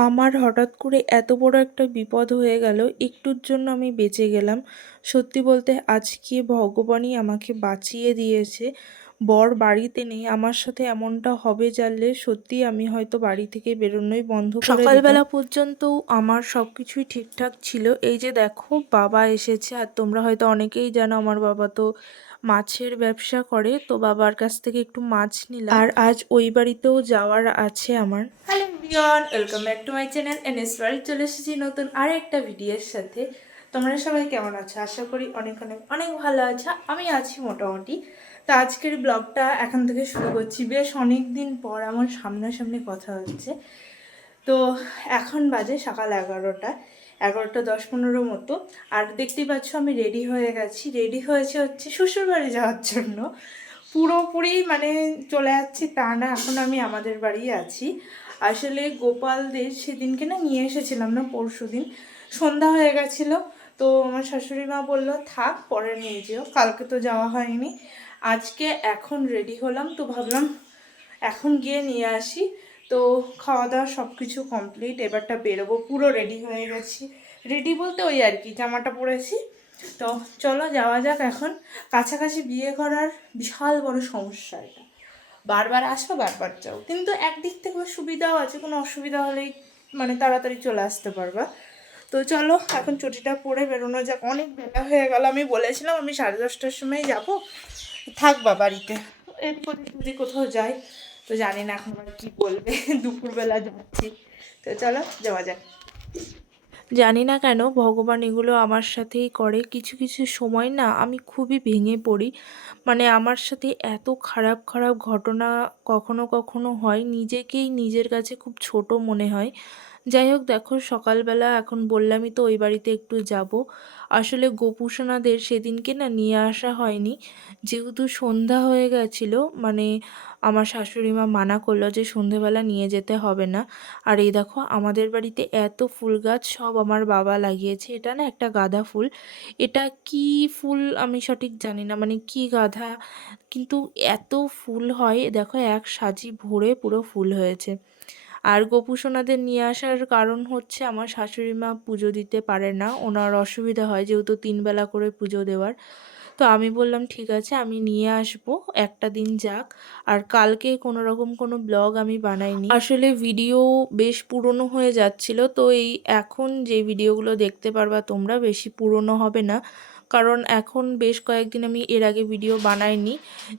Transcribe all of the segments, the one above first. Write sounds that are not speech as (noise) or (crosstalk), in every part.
আমার হঠাৎ করে এত বড় একটা বিপদ হয়ে গেল, একটুর জন্য আমি বেঁচে গেলাম। সত্যি বলতে আজকে ভগবানই আমাকে বাঁচিয়ে দিয়েছে? বর বাড়িতে নেই আমার সাথে এমনটা হবে জানলে সত্যি আমি হয়তো বাড়ি থেকে বেরোনোই বন্ধ সকালবেলা পর্যন্ত আমার সব কিছুই ঠিকঠাক ছিল। এই যে দেখো বাবা এসেছে আর তোমরা হয়তো অনেকেই জানো আমার বাবা তো মাছের ব্যবসা করে তো বাবার কাছ থেকে একটু মাছ নিলাম। আর আজ ওই বাড়িতেও যাওয়ার আছে আমার। Hello everyone welcome back to my channel. N S চলে এসেছি নতুন আর একটা ভিডিওর সাথে। তোমরা সবাই কেমন আছো? আশা করি অনেক অনেক অনেক ভালো আছো। আমি আছি মোটামুটি। তো আজকের ব্লগটা এখন থেকে শুরু করছি। বেশ অনেক দিন পর আমার সামনাসামনি কথা হচ্ছে। তো এখন বাজে সকাল এগারোটা এগারোটা দশ পনেরো মতো। আর দেখতেই পাচ্ছ আমি রেডি হয়ে গেছি। রেডি হয়েছে হচ্ছে শ্বশুরবাড়ি যাওয়ার জন্য। পুরোপুরি মানে চলে যাচ্ছি তা না, এখন আমি আমাদের বাড়ি আছি। আসলে গোপালদের সেদিনকে না নিয়ে এসেছিলাম না পরশু দিন সন্ধ্যা হয়ে গেছিল। তো আমার শাশুড়ি মা বলল, থাক, পরে নিয়ে যেও। কালকে তো যাওয়া হয়নি। আজকে এখন রেডি হলাম। তো ভাবলাম, এখন গিয়ে নিয়ে আসি। তো খাওয়া দাওয়া সব কিছু কমপ্লিট এবারটা বেরোবো, পুরো রেডি হয়ে গেছি। রেডি বলতে ওই আর কি, জামাটা পরেছি। তো চলো, যাওয়া যাক এখন। কাছাকাছি বিয়ে করার বিশাল বড় সমস্যা এটা। বারবার আসো, বারবার যাও। কিন্তু একদিক থেকে সুবিধাও আছে, কোনো অসুবিধা হলেই মানে তাড়াতাড়ি চলে আসতে পারবা। তো চলো, এখন চটিটা পরে বেরোনো যাক। অনেক বেলা হয়ে গেল, আমি বলেছিলাম আমি সাড়ে দশটার সময় যাব। থাকবা বাড়িতে। এরপর যদি কোথাও যাই, তো জানি না এখন কী বলবে। (laughs) দুপুরবেলা যাচ্ছি। তো চলো, যাওয়া যাক। জানি না কেন, ভগবান এগুলো আমার সাথেই করে। কিছু কিছু সময় না আমি খুবই ভেঙে পড়ি। মানে আমার সাথে এত খারাপ খারাপ ঘটনা কখনো কখনো হয়। নিজেকেই নিজের কাছে খুব ছোট মনে হয়। যাই হোক দেখো, সকালবেলা এখন বললামই তো ওই বাড়িতে একটু যাব। আসলে গোপুসোনাদের সেদিনকে না নিয়ে আসা হয়নি। যেহেতু সন্ধ্যা হয়ে গেছিল মানে আমার শাশুড়ি মা মানা করল যে সন্ধেবেলা নিয়ে যেতে হবে না। আর এই দেখো, আমাদের বাড়িতে এত ফুল গাছ সব আমার বাবা লাগিয়েছে। এটা না একটা গাঁদা ফুল। এটা কি ফুল আমি সঠিক জানি না মানে কি গাঁদা? কিন্তু এত ফুল হয়, দেখো এক সাজি ভরে পুরো ফুল হয়েছে। আর গোপুসোনাদের নিয়ে আসার কারণ হচ্ছে আমার শাশুড়ি মা পুজো দিতে পারে না। ওনার অসুবিধা হয় যেহেতু তিনবেলা করে পুজো দেওয়ার। তো আমি বললাম, ঠিক আছে, আমি নিয়ে আসব, একটা দিন যাক। আর কালকে কোনো রকম কোনো ব্লগ আমি বানাইনি। আসলে ভিডিও বেশ পুরনো হয়ে যাচ্ছিল, তো এই এখন যে ভিডিওগুলো দেখতে পারবা তোমরা, বেশি পুরনো হবে না। কারণ এখন বেশ কয়েকদিন আমি এর আগে ভিডিও বানাইনি।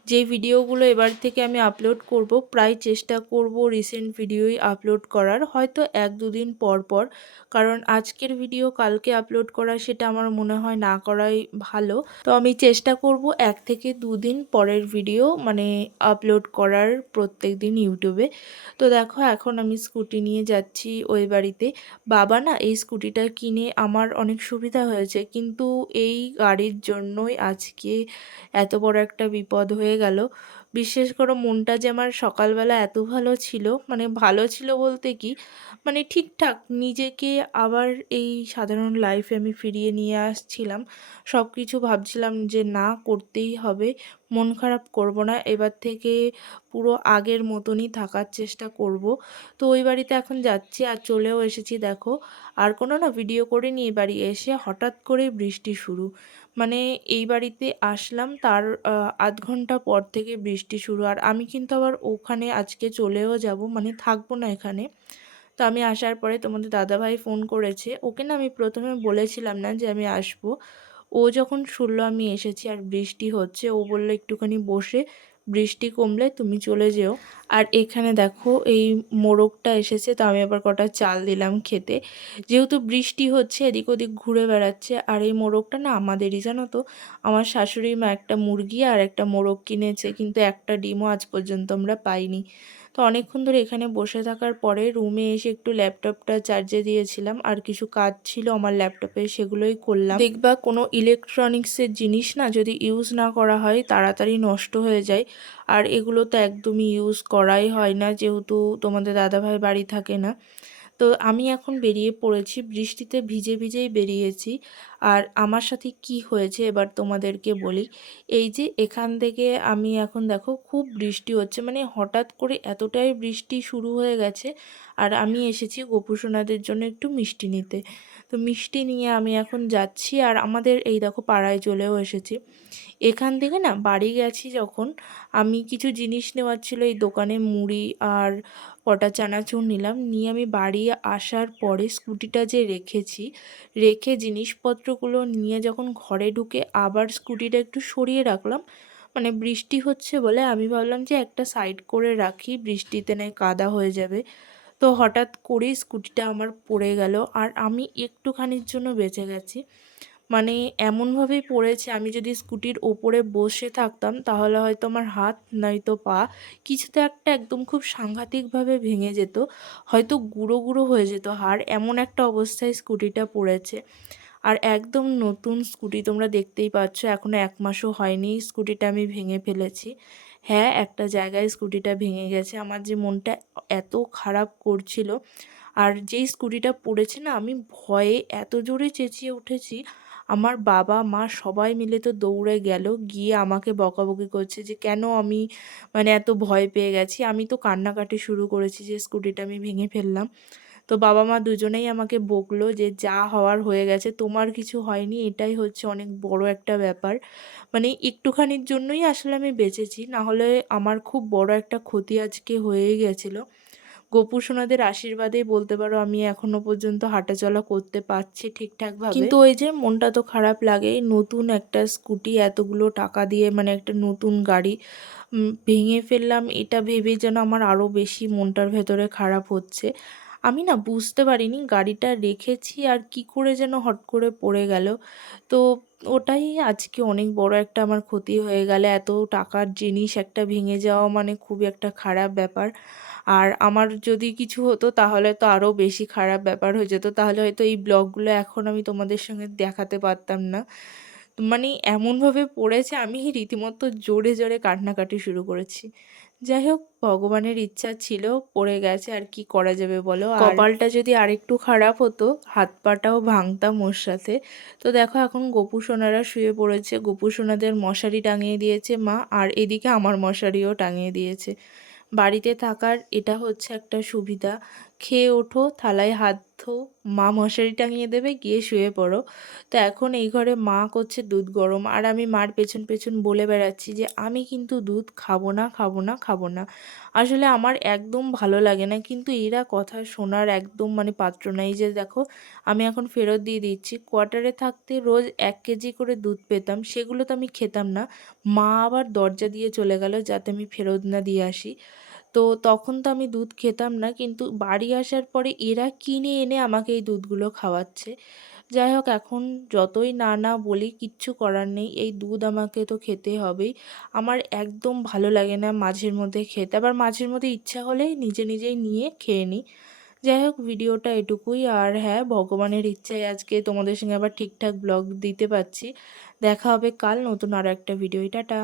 যে ভিডিওগুলো এবার থেকে আমি আপলোড করব, প্রায় চেষ্টা করব রিসেন্ট ভিডিওই আপলোড করার। হয়তো এক দুদিন পর পর, কারণ আজকের ভিডিও কালকে আপলোড করা সেটা আমার মনে হয় না করাই ভালো। তো আমি চেষ্টা করব এক থেকে দুদিন পরের ভিডিও মানে আপলোড করার প্রত্যেক দিন ইউটিউবে তো দেখো, এখন আমি স্কুটি নিয়ে যাচ্ছি ওই বাড়িতে। বাবা না এই স্কুটিটা কিনে আমার অনেক সুবিধা হয়েছে। কিন্তু এই গাড়ির জন্যই আজকে এত বড় একটা বিপদ হয়ে গেল। বিশেষ করে মনটা যে আমার সকালবেলা এত ভালো ছিল মানে ভালো ছিল বলতে কি মানে ঠিকঠাক নিজেকে আবার এই সাধারণ লাইফে আমি ফিরিয়ে নিয়ে আসছিলাম। সব কিছু ভাবছিলাম যে না করতেই হবে, মন খারাপ করব না, এবার থেকে পুরো আগের মতনই থাকার চেষ্টা করব। তো ওই বাড়িতে এখন যাচ্ছি আর চলেও এসেছি দেখো। আর কোনো না ভিডিও করে নিয়ে বাড়ি এসে হঠাৎ করে বৃষ্টি শুরু। মানে এই বাড়িতে আসলাম, তার আধ ঘণ্টা পর থেকে বৃষ্টি শুরু। আর আমি কিন্তু আবার ওখানে আজকে চলেও যাব মানে থাকব না এখানে। তো আমি আসার পরে তোমাদের দাদাভাই ফোন করেছে। ওকে না আমি প্রথমে বলেছিলাম না যে আমি আসব। ও যখন শুনলো আমি এসেছি আর বৃষ্টি হচ্ছে, ও বলল একটুখানি বসে বৃষ্টি কমলে তুমি চলে যেও। আর এখানে দেখো এই মোরগটা এসেছে, তো আমি আবার কটা চাল দিলাম খেতে। যেহেতু বৃষ্টি হচ্ছে, এদিক ওদিক ঘুরে বেড়াচ্ছে, আর এই মোরগটা না আমাদেরই, জানো তো? আমার শাশুড়ি মা একটা মুরগি আর একটা মোরগ কিনেছে, কিন্তু একটা ডিমও আজ পর্যন্ত আমরা পাইনি। তো অনেকক্ষণ ধরে এখানে বসে থাকার পরে রুমে এসে একটু ল্যাপটপটা চার্জে দিয়েছিলাম। আর কিছু কাজ ছিল আমার ল্যাপটপে, সেগুলোই করলাম। দেখবা কোনো ইলেকট্রনিক্সের জিনিস না যদি ইউজ না করা হয়, তাড়াতাড়ি নষ্ট হয়ে যায়। আর এগুলো তো একদমই ইউজ করাই হয় না, যেহেতু তোমাদের দাদাভাই বাড়ি থাকে না। তো আমি এখন বেরিয়ে পড়েছি, বৃষ্টিতে ভিজে ভিজেই বেরিয়েছি। আর আমার সাথে কি হয়েছে এবার তোমাদেরকে বলি। এই যে এখান থেকে আমি এখন দেখো খুব বৃষ্টি হচ্ছে মানে হঠাৎ করে এতটাই বৃষ্টি শুরু হয়ে গেছে আর আমি এসেছি গোপুসোনাদের জন্য একটু মিষ্টি নিতে। তো মিষ্টি নিয়ে আমি এখন যাচ্ছি আর আমাদের এই দেখো পাড়ায় চলেও এসেছি। এখান থেকে না বাড়ি গেছি যখন আমি কিছু জিনিস নেওয়ার ছিল, এই দোকানে মুড়ি আর কটা চানাচুর নিলাম। নিয়ে আমি বাড়ি আসার পরে স্কুটিটা যে রেখেছি, রেখে জিনিসপত্রগুলো নিয়ে যখন ঘরে ঢুকে আবার স্কুটিটা একটু সরিয়ে রাখলাম মানে বৃষ্টি হচ্ছে বলে আমি ভাবলাম যে একটা সাইড করে রাখি, বৃষ্টিতে নেই কাদা হয়ে যাবে। তো হঠাৎ করেই স্কুটিটা আমার পড়ে গেল আর আমি একটুখানির জন্য বেঁচে গেছি। মানে এমনভাবেই পড়েছে, আমি যদি স্কুটির ওপরে বসে থাকতাম তাহলে হয়তো আমার হাত নয়তো পা কিছুতে একটা একদম খুব সাংঘাতিকভাবে ভেঙে যেত, হয়তো গুঁড়ো গুঁড়ো হয়ে যেত হাড়, এমন একটা অবস্থায় স্কুটিটা পড়েছে। আর একদম নতুন স্কুটি তোমরা দেখতেই পাচ্ছ এখনও এক মাসও হয়নি স্কুটিটা আমি ভেঙে ফেলেছি। হ্যাঁ একটা জায়গায় স্কুটিটা ভেঙে গেছে। আমার যে মনটা এত খারাপ করছিল, আর যেই স্কুটিটা পড়েছে না, আমি ভয়ে এত জোরে চেঁচিয়ে উঠেছি। আমার বাবা, মা সবাই মিলে তো দৌড়ে গেল, গিয়ে আমাকে বকাবকি করছে যে, কেন আমি মানে এত ভয় পেয়ে গেছি? আমি তো কান্নাকাটি শুরু করেছি যে, স্কুটিটা আমি ভেঙে ফেললাম। তো বাবা মা দুজনেই আমাকে বকলো যে, যা হওয়ার হয়ে গেছে, তোমার কিছু হয়নি, এটাই হচ্ছে অনেক বড় একটা ব্যাপার। মানে একটুখানির জন্যই আসলে আমি বেঁচেছি না হলে আমার খুব বড় একটা ক্ষতি আজকে হয়েই গেছিল। গোপু সোনাদের আশীর্বাদেই বলতে পারো আমি এখনও পর্যন্ত হাঁটাচলা করতে পারছি ঠিকঠাকভাবে। কিন্তু ওই যে মনটা তো খারাপ লাগে নতুন একটা স্কুটি, এতগুলো টাকা দিয়ে মানে একটা নতুন গাড়ি ভেঙে ফেললাম, এটা ভেবে যেন আমার আরও বেশি মনটার ভেতরে খারাপ হচ্ছে। আমি না বুঝতে পারিনি গাড়িটা রেখেছি আর কি করে যেন হট করে পড়ে গেল। তো ওটাই আজকে অনেক বড় একটা আমার ক্ষতি হয়ে গেলে। এত টাকার জিনিস একটা ভেঙে যাওয়া মানে খুবই একটা খারাপ ব্যাপার। আর আমার যদি কিছু হতো তাহলে তো আরও বেশি খারাপ ব্যাপার হয়ে যেত। তাহলে হয়তো এই ব্লগগুলো এখন আমি তোমাদের সঙ্গে দেখাতে পারতাম না। মানে এমনভাবে পড়েছে আমি রীতিমতো জোরে জোরে কান্নাকাটি শুরু করেছি। যাই হোক ভগবানের ইচ্ছা ছিল, পড়ে গেছে, আর কি করা যাবে বলো? কপালটা যদি আরেকটু খারাপ হতো, হাত পাটাও ভাঙতাম ওর সাথে। তো দেখো, এখন গোপু সোনারা শুয়ে পড়েছে, গোপু সোনাদের মশারি টাঙিয়ে দিয়েছে মা, আর এদিকে আমার মশারিও টাঙিয়ে দিয়েছে। বাড়িতে থাকার এটা হচ্ছে একটা সুবিধা। খেয়ে ওঠো, থালায় হাত ধো মা মশারি টাঙিয়ে দেবে, গিয়ে শুয়ে পড়ো। তো এখন এই ঘরে মা করছে দুধ গরম। আর আমি মার পেছন পেছন বলে বেড়াচ্ছি যে, আমি কিন্তু দুধ খাব না খাব না খাব না। আসলে আমার একদম ভালো লাগে না, কিন্তু এরা কথা শোনার একদম মানে পাত্র নাই যে, দেখো, আমি এখন ফেরত দিয়ে দিচ্ছি। কোয়ার্টারে থাকতে রোজ এক কেজি করে দুধ পেতাম, সেগুলো তো আমি খেতাম না। মা আবার দরজা দিয়ে চলে গেল যাতে আমি ফেরত না দিয়ে আসি। তো তখন তো আমি দুধ খেতাম না। কিন্তু বাড়ি আসার পরে এরা কিনে এনে আমাকে এই দুধগুলো খাওয়াচ্ছে। যাই হোক, এখন যতই না না বলি, কিচ্ছু করার নেই। এই দুধ আমাকে তো খেতে হবেই। আমার একদম ভালো লাগে না মাঝের মধ্যে খেতে। আবার মাঝের মধ্যে ইচ্ছা হলে নিজে নিজেই নিয়ে খেয়ে নিই। যাই হোক, ভিডিওটা এটুকুই। আর হ্যাঁ ভগবানের ইচ্ছায় আজকে তোমাদের সঙ্গে আবার ঠিকঠাক ব্লগ দিতে পারছি। দেখা হবে কাল নতুন আরও একটা ভিডিও টাটা।